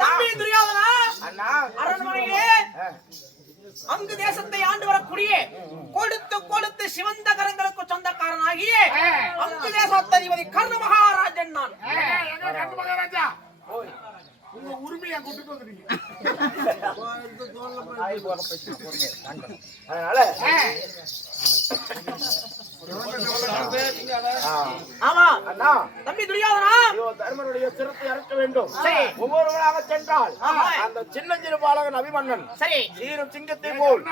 தம்பி துரியோதனா அரண்மனையிலே அங்கு தேசத்தை ஆண்டு வரக்கூடிய கொடுத்து கொடுத்து சிவந்த கரங்களுக்கு சொந்தக்காரனாகிய அங்கு தேசாதிபதி கர்ண மகாராஜன் நான். உங்க உரிமையை கூட்டிட்டு வந்துட்டீங்க. அதனால ஆமா அண்ணா தம்பி துரியோதனா தர்மனுடைய சிரத்தை அறுக்க வேண்டும். ஒவ்வொருவராக சென்றால் அந்த சின்னஞ்சிறு பாலகன் அபிமன்னன் சரி சீரும் சிங்கத்தை போல்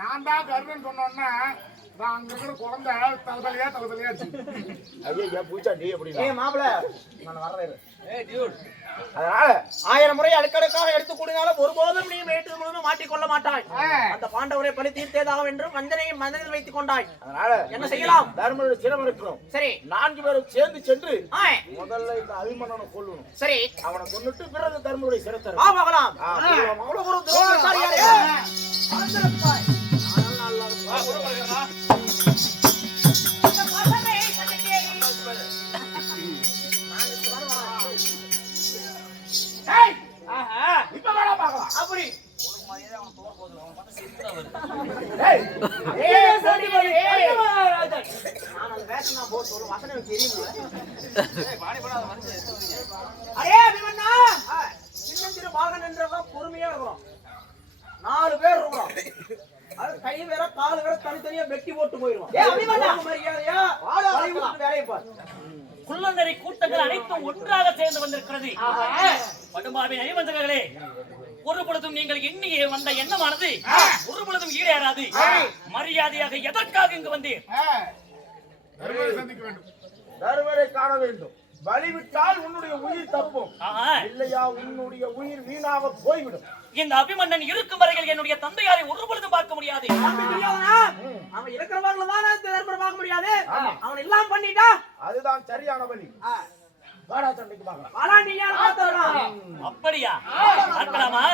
நான் தான் கருணன் சொன்னோன்னா அங்க இருக்கிற குழந்தை தலைவலியா ஐயா பூச்சாண்டி எப்படி மாப்பிள நான் வர்றேன். அதனால 1000 முறை அடுக்கடுக்காக எடுத்து கூடினாலும் ஒருபோதும் நீ மேட்டு முழுவதும் மாட்டிக்கொள்ள மாட்டாய். அந்த பாண்டவரை பழி தீர்த்தேதாக என்று வஞ்சனையை மனதில் வைத்துக் கொண்டாய். அதனால என்ன செய்யலாம்? தர்மனுடைய சிரம் இருக்கிறோம். சரி 4 பேரும் சேர்ந்து சென்று முதல்ல இந்த அபிமன்னனை கொல்லணும். சரி அவனை கொன்னுட்டு பிறகு தர்மனுடைய சிரத்தை ஆகலாம். அவ்வளவு ஒரு துரோகசாலியாரே அப்படி பொறுமையா இருக்கிறோம். 4 பேர் இருக்கிறோம். கை வேற கால் வேற தனித்தனியா வெட்டி போட்டு போயிருவோம். வேலையை பாரு. குள்ளநரி கூட்டங்கள் அனைத்தும் ஒன்றாக சேர்ந்து வந்திருக்கிறது. படுமாவின் அணிவந்தர்களே, ஒரு பொழுதும் நீங்கள் எண்ணியே வந்த எண்ணமானது ஒரு பொழுதும் ஈடேறாது. மரியாதையாக எதற்காக இங்கு வந்தீர்? சந்திக்க வேண்டும், தர்மரை காண வேண்டும். வழிவிட்டால் உன்னுடைய உயிர் தப்பும், இல்லையா உன்னுடைய உயிர் வீணாக போய்விடும். இந்த அபிமன்னன் இருக்கும் வரையில் என்னுடைய தந்தையாரை ஒரு பொழுதும் பார்க்க முடியாது. அவன் இருக்கிறவங்கள பார்க்க முடியாது. அவன் எல்லாம் பண்ணிட்டா அதுதான் சரியான வழி. வாடா சண்டைக்கு பார்க்கலாம். வாடா நீயா பார்த்தறலாம். அப்படியா? பார்க்கலாமா?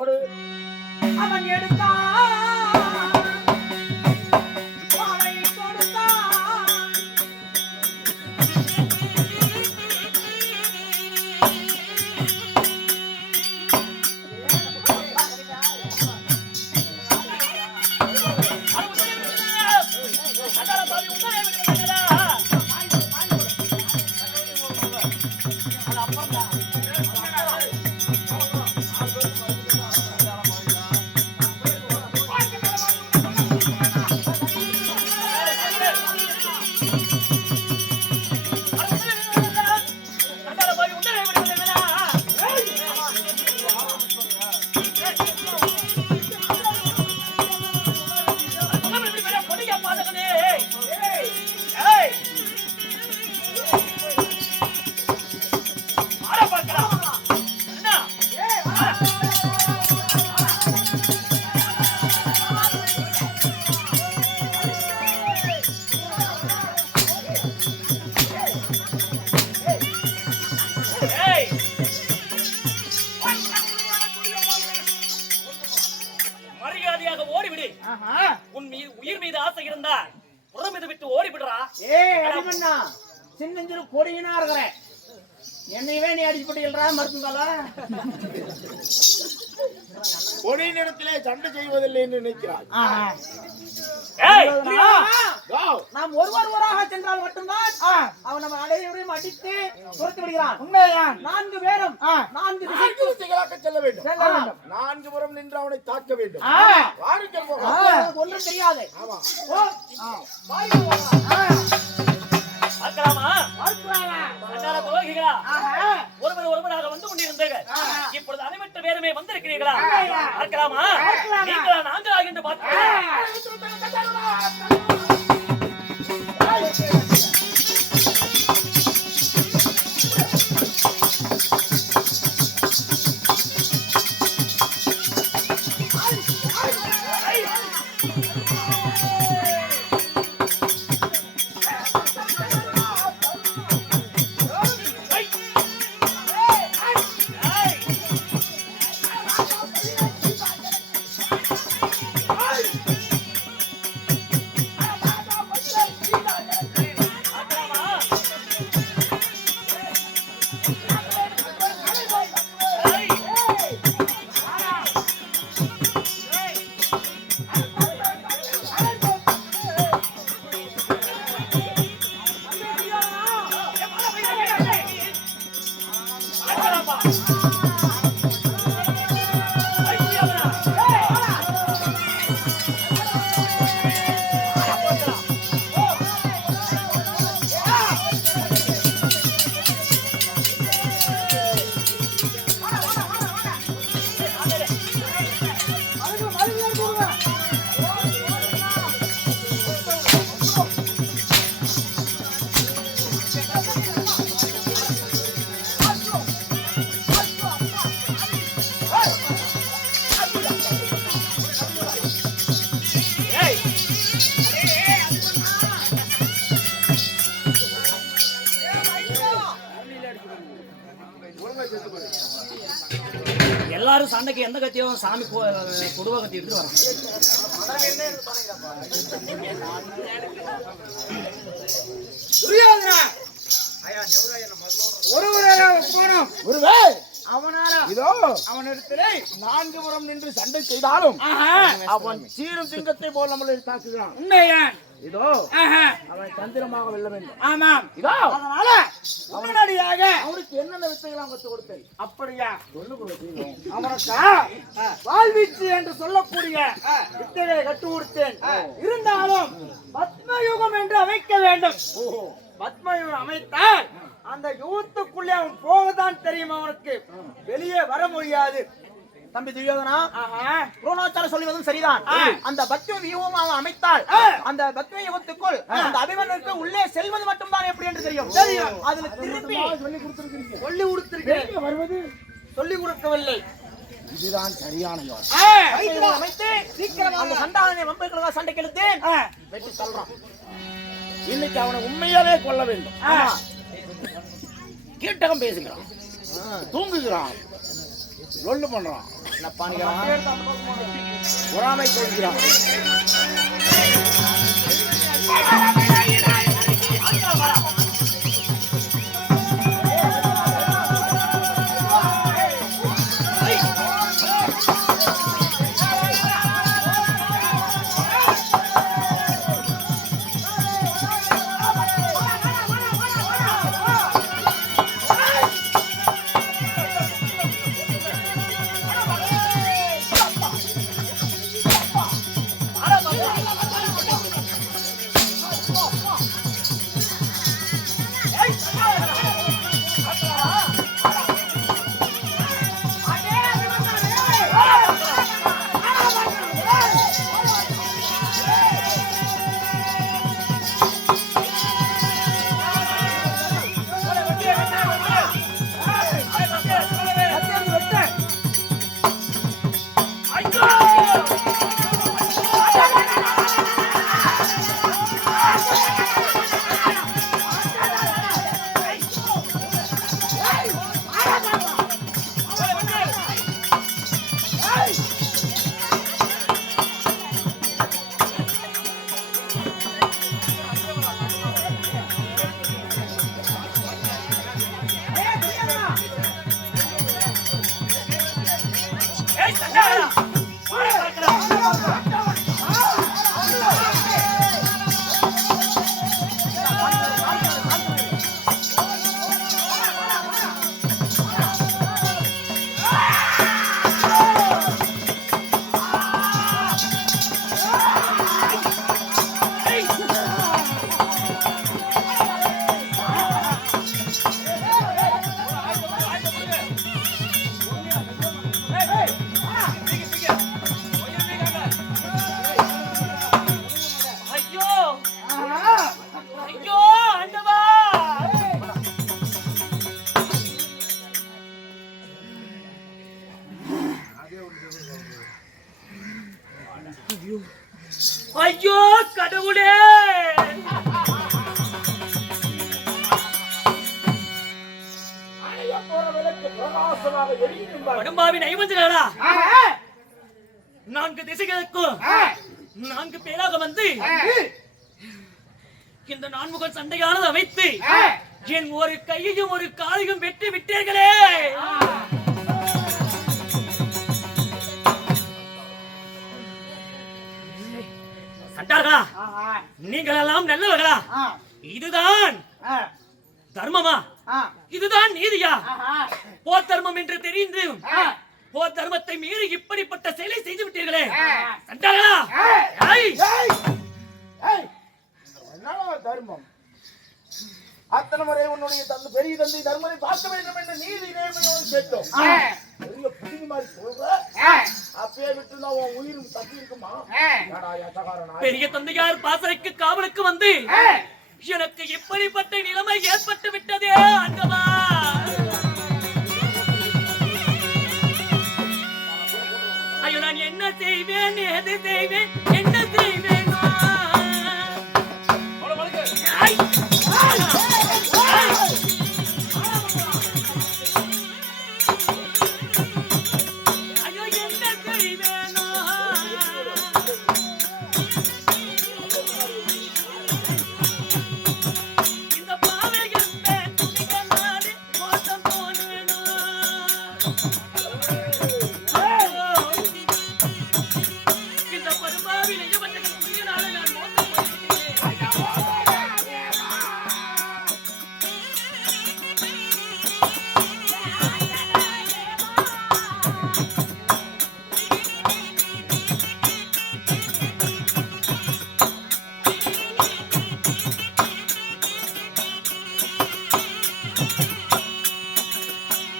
ஓடு. அவன் எடுத்தான் சின்னஞ்சிறு கொடியினா இருக்கிறேன். என்னையவே நீ அடிச்சுட்டா மறுத்துங்களா? கொடி நிறத்திலே சண்டை செய்வதில்லை என்று நினைக்கிறாய். நாம் ஒருவராக சென்றால் மட்டும்தான் அவன் நம்ம அனைவரையும் அடித்து துரத்து விடுகிறான். உண்மையா? 4 பேரும் 4 திசைகளாக செல்ல வேண்டும். 4 புறம் நின்று அவனை தாக்க வேண்டும். வாருங்கள் போகலாம். ஒன்றும் தெரியாது. ஒருவராக வந்து கொண்டிருந்தீர்கள். இப்பொழுது அனைவற்ற பேருமே வந்திருக்கிறீர்களா? பார்க்கலாமா? நீங்களா நாங்களா என்று எல்லாரும் சண்டைக்கு எந்த கத்தியும் சாமி கொடுவா கத்தி எடுத்து வரோம். இதோ அவனிடத்திலே 4 முறம் நின்று சண்டை செய்தாலும் அவன் சீரும் சிங்கத்தை போல் நம்மளை தாக்குகிறான். இதோ அவன் தந்திரமாக வெல்ல வேண்டும். ஆமாம். இதோ அதனால உடனடியாக அவனுக்கு என்னென்ன வித்தைகளாம் கற்றுக் கொடுத்தேன். அப்படியா சொல்லுங்க. அவனுக்கு வாழ்வீச்சு என்று சொல்லக்கூடிய வித்தைகளை கற்றுக் கொடுத்தேன். இருந்தாலும் பத்மயுகம் என்று அமைக்க வேண்டும். பத்மயுகம் அமைத்தால் அந்த யுகத்துக்குள்ளே அவன் போகத்தான் தெரியும். அவனுக்கு வெளியே வர முடியாது. தம்பி துரியோதனா, துரோணாச்சாரம் சொல்லுவதும் சரிதான். அந்த பக்தி வியூகம் அவன் அமைத்தால் அந்த பக்தி யுகத்துக்குள் அந்த அபிமன்யுக்கு உள்ளே செல்வது மட்டும்தான் எப்படி என்று தெரியும். அதுல திருப்பி சொல்லி கொடுத்திருக்கிறேன். சொல்லி கொடுக்கவில்லை. இதுதான் சரியான யோசனை. அமைத்து சீக்கிரம் அந்த சண்டாளனை வம்புகளுக்காக சண்டைக்கு இழுத்தேன். வெட்டி சொல்றான். இன்னைக்கு அவனை உண்மையாவே கொல்ல வேண்டும். கீட்டகம் பேசுகிறான், தூங்குகிறான், லொல்லு பண்றான், பொறாமை கொள்கிறான். ஐயோ கடவுளே! படும்பாவின் ஐவஞ்சகளா 4 திசைகளுக்கும் 4 பேராக வந்து இந்த 4 சண்டையானது அமைத்து என் ஒரு கையையும் ஒரு காலையும் வெட்டி விட்டீர்களே! சண்டார்களா, நீங்கள் எல்லாம் நல்லவர்களா? இதுதான் தர்மமா? இதுதான் நீதியா? போர் தர்மம் என்று தெரிந்து போர் தர்மத்தை மீறி இப்படிப்பட்ட செயலை செய்து விட்டீர்களே சண்டார்களா! தர்மம் அத்தனை முறை உன்னுடைய பெரிய தந்தை தர்மனை பார்க்க வேண்டும் என்று நீதி நேர்மையோடு கேட்டோம். பெரிய புடிங்கி மாதிரி சொல்ற, அப்பயே விட்டுனா உன் உயிரும் தப்பி இருக்குமா? பெரிய தந்தையார் பாசறைக்கு காவலுக்கு வந்து எனக்கு இப்படிப்பட்ட நிலைமை ஏற்பட்டு விட்டதே ஆண்டவா! ஐயோ, நான் என்ன செய்வேன், எது செய்வேன், என்ன செய்வேன்?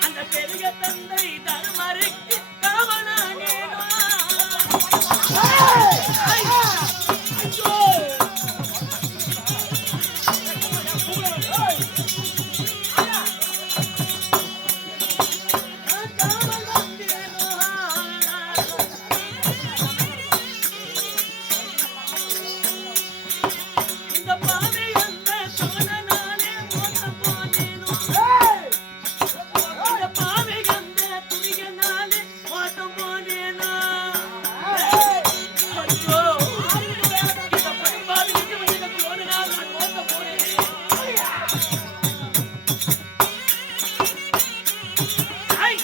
அந்த பெரிய தந்தை தருமருக்கு காவலானேனோ. ஐயோ! இந்த பாவி அந்த சோழனாலே மோசம் போனேனோ. இந்த பாவி அந்த துணிகனாலே மோசம் போனேனோ. ஐயோ! இந்த படுபாவி நின்று வந்த சோழனால் நான் மோசம் போனேனே. ஐ!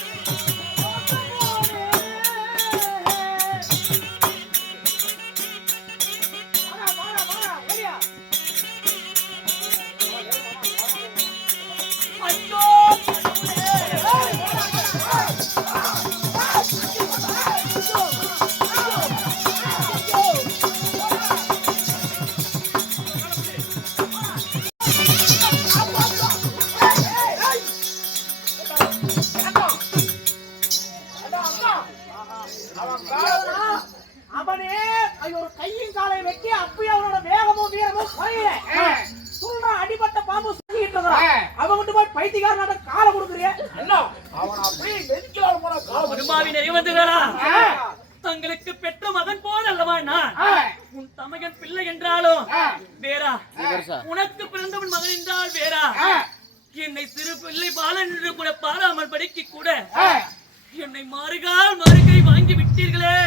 ஐயோ! அவனே ஐயோ, ஒரு கையும் காலை வெட்டி அப்பயே அவனோட வேகமும் வீரமும் குறையல. சொல்றான், அடிபட்ட பாம்பு சுத்திட்டு இருக்கிறான். அவங்கிட்ட போய் பைத்தியக்காரனாட்ட காலை கொடுக்குறிய. அண்ணா அவன் அப்படியே நெருக்கிலால் போன காலம் படுபாவி நிறைவந்துகளா தங்களுக்கு பெற்ற மகன் போதல்லவா நான். உன் தமகன் பிள்ளை என்றாலும் வேறா, உனக்கு பிறந்தவன் மகன் என்றால் வேறா. என்னை சிறு பிள்ளை பாலன் என்று கூட பாராமல் படிக்க கூட என்னை மாறுகால் மறுகை வாங்கி விட்டீர்களே.